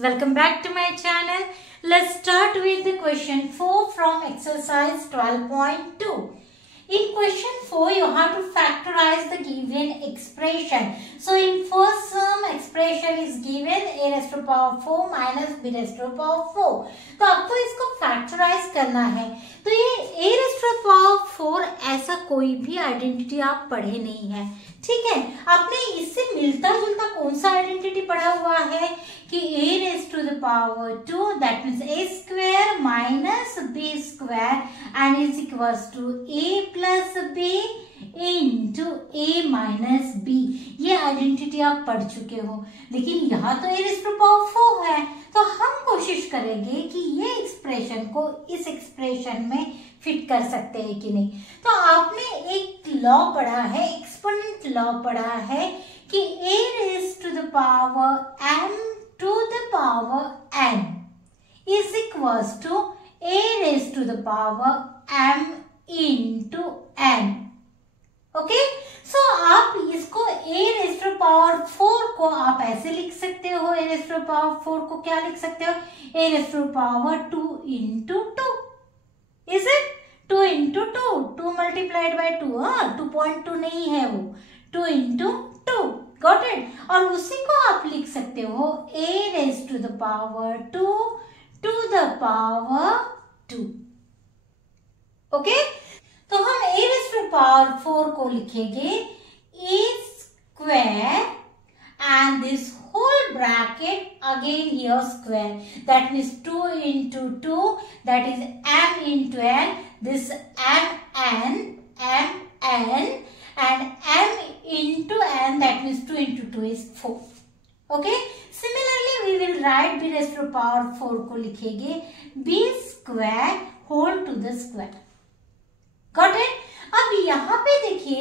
welcome back to my channel. Let's start with the question 4 from exercise 12.2. In question 4, you have to factorize the given expression. So in first sum, expression is given a raised to power 4 minus b raised to power 4. तो आपको इसको factorize करना है. तो ये a raised to power 4 ऐसा कोई भी आइडेंटिटी आप पढ़े नहीं है. ठीक है, आपने इससे मिलता जुलता कौन सा आइडेंटिटी पढ़ा हुआ है कि a raised to the power 2 that means a square minus b square and is equals to a plus b into a minus b. ये आइडेंटिटी आप पढ़ चुके हो, लेकिन यहाँ तो a raised to power 4 है, तो हम कोशिश करेंगे कि ये एक्सप्रेशन को इस एक्सप्रेशन में फिट कर सकते हैं कि नहीं. तो आपने एक लॉ पढ़ा है, एक्सपोनेंट लॉ पढ़ा है कि a raised to the power m to the power n is equals to a raised to the power m into n. Okay, so आप इसको a raised to power 4 को आप ऐसे लिख सकते हो. a raised to power 4 को क्या लिख सकते हो? a raised to power 2 into 2. Is it 2 into 2? 2 multiplied by 2. 2.2 नहीं है वो, 2 into 2. Got it? और उसी को आप लिख सकते हो a raised to the power 2 to the power 2. Okay, तो हम a raised to power 4 को लिखेंगे a square and this whole bracket again here square, that means 2 into 2 that is m into n, this m n and m into n that means 2 into 2 is 4. Okay, similarly we will write b raised to power 4 को लिखेंगे b square whole to the square. Got it? अब यहाँ पे देखिए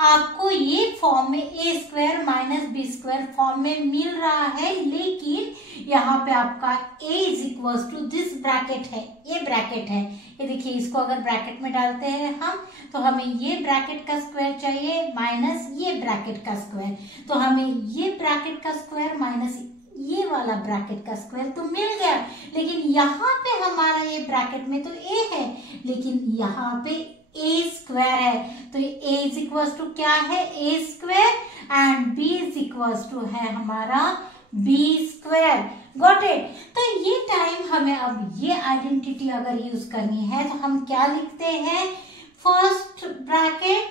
आपको ये form में a square minus b square form में मिल रहा है, लेकिन यहाँ पे आपका a is equals to this bracket है, ये ब्रैकेट है. ये देखिए, इसको अगर ब्रैकेट में डालते हैं हम तो हमें ये ब्रैकेट का स्क्वायर चाहिए माइनस ये ब्रैकेट का स्क्वायर. तो हमें ये ब्रैकेट का स्क्वायर माइनस ये वाला ब्रैकेट का स्क्वायर तो मिल गया, लेकिन यहाँ पे हमारा ये ब्रैकेट में तो a है, लेकिन यहाँ पे a स्क्वायर है. तो a इज इक्वल्स टू क्या है? a square and b is equals to है हमारा b स्क्वायर. Got it? तो ये टाइम हमें अब ये आइडेंटिटी अगर यूज करनी है तो हम क्या लिखते हैं? First bracket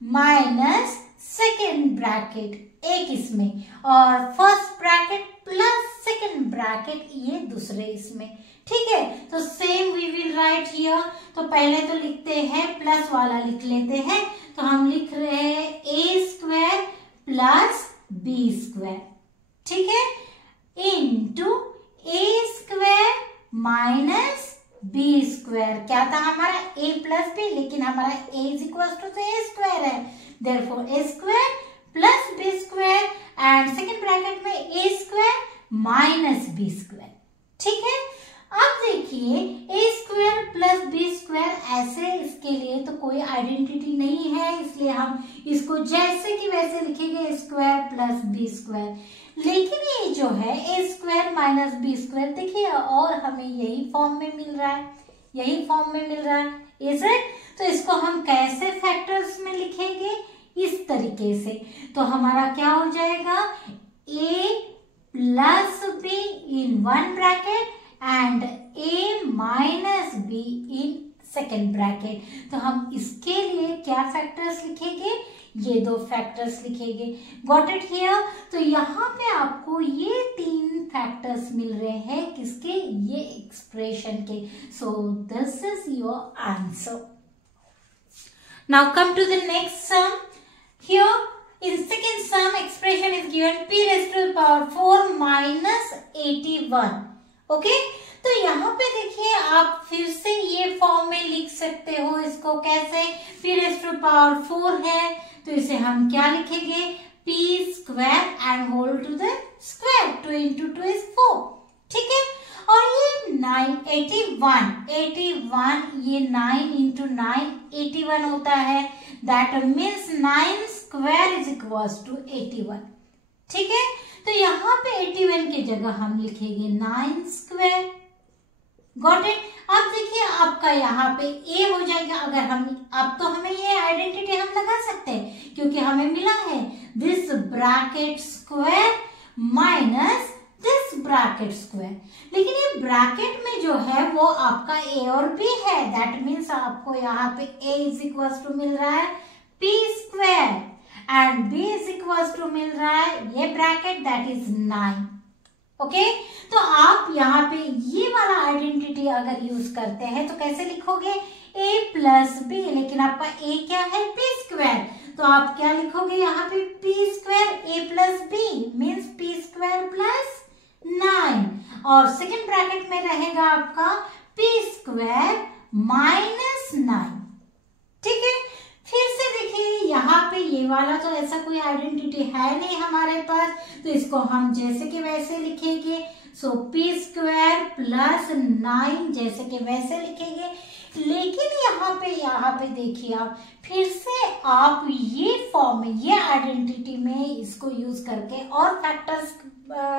minus second bracket एक इसमें, और first bracket plus second bracket ये दूसरे इसमें. ठीक है, तो same we will write here. तो पहले तो लिखते हैं प्लस वाला लिख लेते हैं. तो हम लिख रहे हैं a square plus b square. ठीक है, into a square minus b square. क्या था हमारा? a प्लस b, लेकिन हमारा a is equal to a square है, therefore a square plus b square and second bracket में a square minus b square. ठीक है, अब देखिए a square plus b square ऐसे इसके लिए तो कोई आइडेंटिटी नहीं है, इसलिए हम इसको जैसे कि वैसे लिखेंगे स्क्वायर प्लस b स्क्वायर. लेकिन ये जो है a square minus b square देखिए, और हमें यही फॉर्म में मिल रहा है, यही फॉर्म में मिल रहा है. Is it? तो इसको हम कैसे फैक्टर्स में लिखेंगे? इस तरीके से. तो हमारा क्या हो जाएगा? a plus b in one bracket and a minus b in second bracket. तो हम इसके लिए क्या फैक्टर्स लिखेंगे? ये दो फैक्टर्स लिखेंगे. Got it here? तो यहाँ पे आपको ये तीन फैक्टर्स मिल रहे हैं किसके? ये एक्सप्रेशन के. So this is your answer. Now come to the next sum. Here in second sum expression is given p raised to the power 4 minus 81. Okay, तो यहाँ पे देखिए आप फिर से ये फॉर्म में लिख सकते हो. इसको कैसे? p raised to power 4 है, तो इसे हम क्या लिखेंगे? p square and whole to the square. 2 into 2 is 4. ठीक है, और ये 81 ये 9 into 9 81 होता है. That means 9 square is equals to 81. ठीक है, तो यहाँ पे 81 की जगह हम लिखेंगे 9 स्क्वायर। Got it. अब देखिए आपका यहाँ पे ए हो जाएगा। अगर हम अब तो हमें ये आइडेंटिटी हम लगा सकते हैं क्योंकि हमें मिला है this bracket square minus this bracket square. लेकिन ये ब्रैकेट में जो है वो आपका ए और बी है। दैट मीन्स आपको यहाँ पे ए इज इक्वल टू मिल रहा है P square and B is equal to मिल रहा है ये ब्रैकेट दैट इज 9। ओके, तो आप यहाँ पे ये वाला आइडेंटिटी अगर यूज करते हैं तो कैसे लिखोगे a प्लस बी, लेकिन आपका a क्या है p स्क्वायर, तो आप क्या लिखोगे यहाँ पे p square a plus b means p square plus 9 और सेकेंड ब्रैकेट में रहेगा आपका p स्क्वायर माइनस 9। ठीक है, फिर से देखिए यहाँ पे ये वाला तो ऐसा कोई आइडेंटिटी है नहीं हमारे पास, तो इसको हम जैसे कि वैसे लिखेंगे। सो p स्क्वायर प्लस 9 जैसे कि वैसे लिखेंगे। लेकिन यहाँ पे देखिए आप फिर से आप ये फॉर्म में ये आइडेंटिटी में इसको यूज करके और फैक्टर्स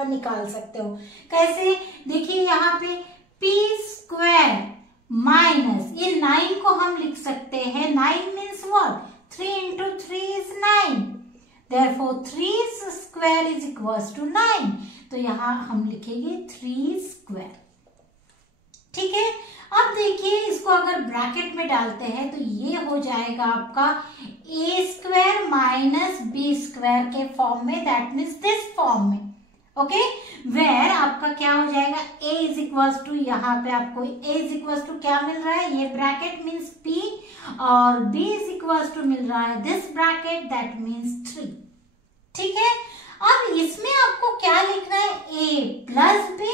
निकाल सकते हो। कैसे, देखिए यहाँ पे p स्क्वायर माइनस ये 9 को हम लिख सकते हैं 9 means what 3 into 3 is 9, therefore 3 square is equals to 9, तो यहाँ हम लिखेंगे 3 स्क्वायर। ठीक है, अब देखिए इसको अगर ब्रैकेट में डालते हैं तो ये हो जाएगा आपका a square minus b square के फॉर्म में, दैट मीन्स दिस फॉर्म में। ओके, वेर आपका क्या हो जाएगा a इज इक्वल्स टू, यहाँ पे आपको a इज इक्वल्स टू क्या मिल रहा है ये ब्रैकेट मीन्स p और b इज इक्वल्स टू मिल रहा है दिस ब्रैकेट दैट मीन्स 3। ठीक है, अब इसमें आपको क्या लिखना है a plus b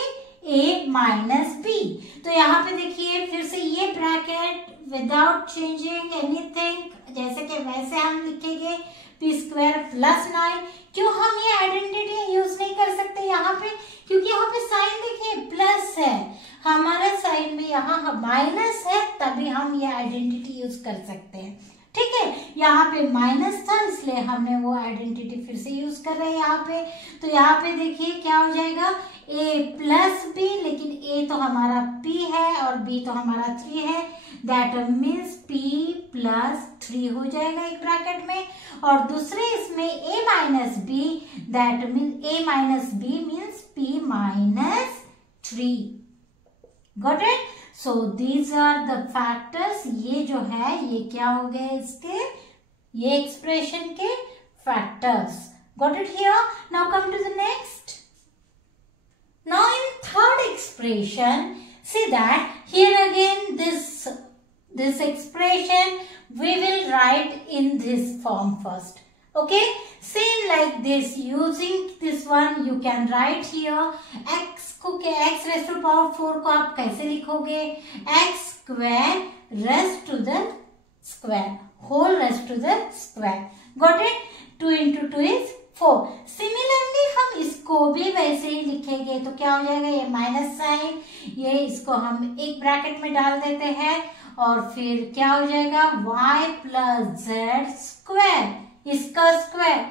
a minus b, तो यहाँ पे देखिए फिर से ये ब्रैकेट विदाउट चेंजिंग एनीथिंग जैसे कि वैसे हम लिखेंगे p स्क्वायर प्लस 9। क्यों हम ये आइडेंटिटी यूज नहीं कर सकते यहाँ पे, क्योंकि यहाँ पे साइन देखिए प्लस है, हमारा साइन में यहाँ माइनस है, तभी हम ये आइडेंटिटी यूज कर सकते हैं। ठीक है, यहाँ पे माइनस था इसलिए हमने वो आइडेंटिटी फिर से यूज कर रहे हैं यहाँ पे। तो यहाँ पे देखिए क्या हो जाएगा a प्लस बी, लेकिन a तो हमारा p है और b तो हमारा 3 है, दैट मीन्स p प्लस 3 हो जाएगा एक ब्रैकेट में, और दूसरे इसमें a minus b that means a minus b means p minus 3। Got it. So these are the factors, ये जो है ये क्या हो गए इसके ये एक्सप्रेशन के factors. Got it here. Now come to the next. Now in third expression, see that here again this expression we will write in this form first. Okay, same like this, using this one you can write here x को x raised to power 4 को आप कैसे लिखोगे x square raised to the square whole raised to the square. Got it? 2 into 2 is 4। Similarly हम इसको भी वैसे ही लिखेंगे तो क्या हो जाएगा ये माइनस साइन, ये इसको हम एक ब्रैकेट में डाल देते हैं और फिर क्या हो जाएगा y प्लस जेड स्क्वायर, इसका square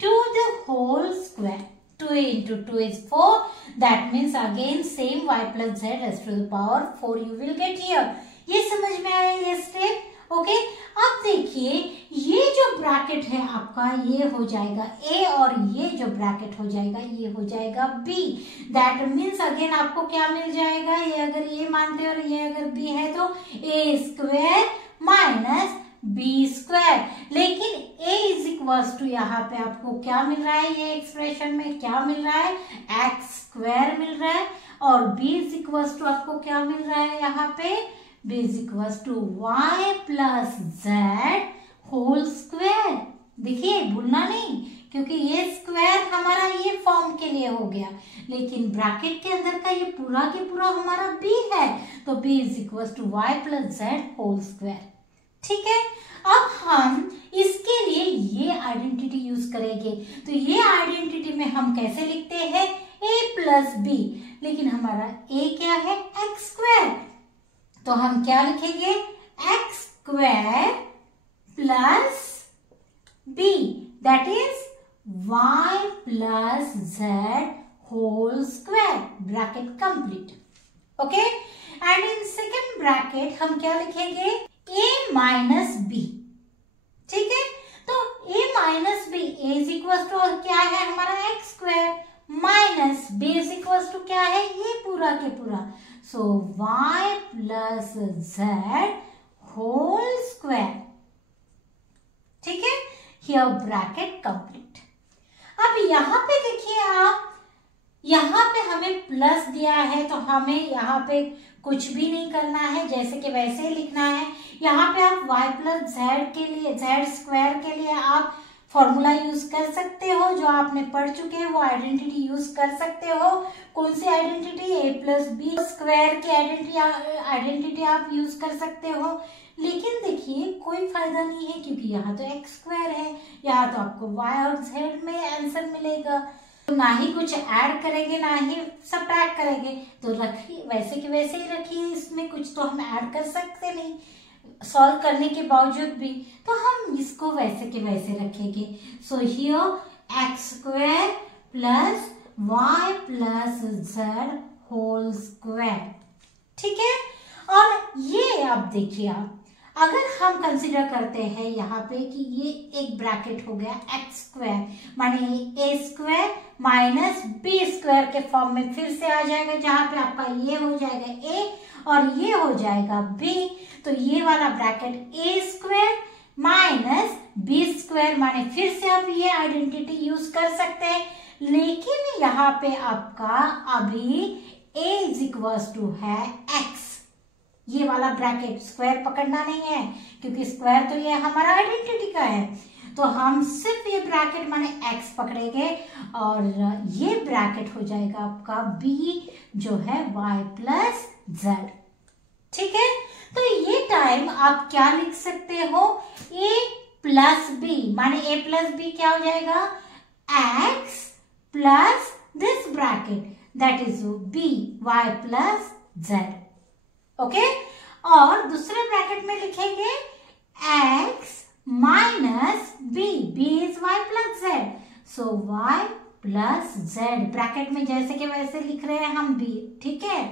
to the whole square. 2 into 2 is 4, that means again same y plus z raised to the power 4 you will get here। ये समझ में आया ये स्टेप। ओके, अब देखिए ये जो ब्रैकेट है आपका ये हो जाएगा a और ये जो ब्रैकेट हो जाएगा ये हो जाएगा b, दैट मीन्स अगेन आपको क्या मिल जाएगा, ये अगर ये मानते हैं और ये अगर b है तो a square minus b square, लेकिन a इज इक्वल्स टू यहाँ पे आपको क्या मिल रहा है ये एक्सप्रेशन में क्या मिल रहा है x स्क्वायर मिल रहा है, और b इज इक्वल्स टू आपको क्या मिल रहा है यहाँ पे b is equals to y plus z whole square. देखिए भूलना नहीं, क्योंकि ये स्क्वायर हमारा ये फॉर्म के लिए हो गया, लेकिन ब्रैकेट के अंदर का ये पूरा के पूरा हमारा b है, तो b is equals to y plus z whole square. ठीक है, अब हम इसके लिए ये आइडेंटिटी यूज करेंगे, तो ये आइडेंटिटी में हम कैसे लिखते हैं a प्लस बी, लेकिन हमारा a क्या है x स्क्वायर, तो हम क्या लिखेंगे x square plus b that is y plus z whole square, bracket complete. Okay, and in second bracket हम क्या लिखेंगे, a minus b. ठीक है, तो a minus b, a is equals to क्या है हमारा x square minus b is equals to क्या है, ये पूरा के पूरा, so y plus z whole square. ठीक है, here bracket complete. अब यहाँ पे देखिए आप, यहाँ पे हमें प्लस दिया है तो हमें यहाँ पे कुछ भी नहीं करना है, जैसे कि वैसे ही लिखना है. यहाँ पे आप y प्लस जेड के लिए, जेड स्क्वायर के लिए आप फॉर्मूला यूज कर सकते हो, जो आपने पढ़ चुके हैं वो आइडेंटिटी यूज कर सकते हो. कौन सी identity, a plus B square की आइडेंटिटी आप यूज कर सकते हो. लेकिन देखिए कोई फायदा नहीं है, क्योंकि यहाँ तो एक्स स्क्वायर है, यहाँ तो आपको y और z में आंसर मिलेगा. तो ना ही कुछ ऐड करेंगे ना ही सबट्रैक्ट करेंगे, तो रखिए वैसे के वैसे ही रखिए. इसमें कुछ तो हम ऐड कर सकते नहीं सॉल्व करने के बावजूद भी, तो हम इसको वैसे के वैसे रखेंगे. So here x square plus y plus z whole square. ठीक है, और ये आप देखिए, आप अगर हम कंसिडर करते हैं यहाँ पे कि ये एक ब्रैकेट हो गया एक्स स्क्वायर, माने ए स्क्वायर माइनस बी स्क्वायर के फॉर्म में फिर से आ जाएगा, जहाँ पे आपका ये हो जाएगा ए और ये हो जाएगा बी. तो ये वाला ब्रैकेट ए स्क्वायर माइनस बी स्क्वायर, माने फिर से आप ये आइडेंटिटी यूज कर सकते हैं. लेकिन यहाँ पे आपका अभी ए इज इक्वल्स टू है एक्स, ये वाला ब्रैकेट स्क्वायर पकड़ना नहीं है, क्योंकि स्क्वायर तो ये हमारा आइडेंटिटी का है. तो हम सिर्फ ये ब्रैकेट माने x पकड़ेंगे और ये ब्रैकेट हो जाएगा आपका b जो है y प्लस z. ठीक है, तो ये टाइम आप क्या लिख सकते हो, a प्लस बी, माने a प्लस बी क्या हो जाएगा, x plus this bracket that is b y plus z. Okay, और दूसरे ब्रैकेट में लिखेंगे x minus b, b is y plus z, so y plus z. Bracket में जैसे के वैसे लिख रहे हैं हम b. ठीक है,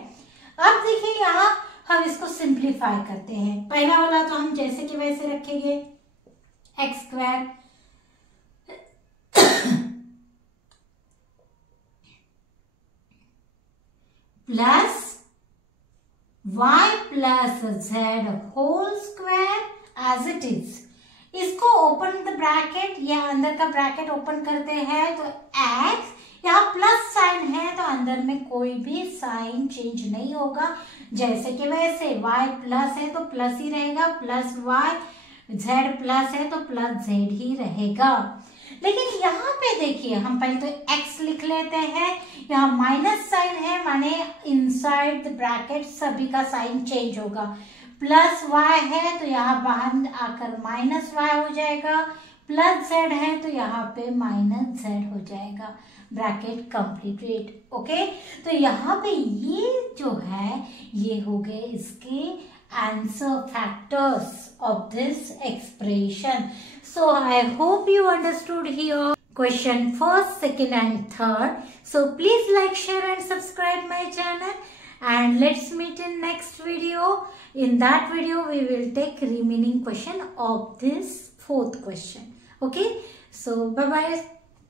अब देखिए यहाँ हम इसको सिंप्लीफाई करते हैं. पहला वाला तो हम जैसे के वैसे रखेंगे, x square plus y plus z whole square as it is. इसको ओपन द ब्रैकेट, ये अंदर का ब्रैकेट ओपन करते हैं तो x, यहाँ प्लस साइन है तो अंदर में कोई भी साइन चेंज नहीं होगा, जैसे कि वैसे. y प्लस है तो प्लस ही रहेगा, प्लस y, z प्लस है तो प्लस z ही रहेगा. लेकिन यहाँ पे देखिए हम पहले तो x लिख लेते हैं, यहाँ माइनस साइन है, माने इनसाइड द ब्रैकेट सभी का साइन चेंज होगा. प्लस y है तो यहाँ बाहर आकर माइनस y हो जाएगा, प्लस z है तो यहाँ पे माइनस z हो जाएगा. Bracket completed. ओके, तो यहाँ पे ये जो है ये हो गए इसके answer factors of this expression. So I hope you understood here question first, second and third. So please like, share and subscribe my channel, and let's meet in next video. In that video we will take remaining question of this fourth question. Okay, so bye bye.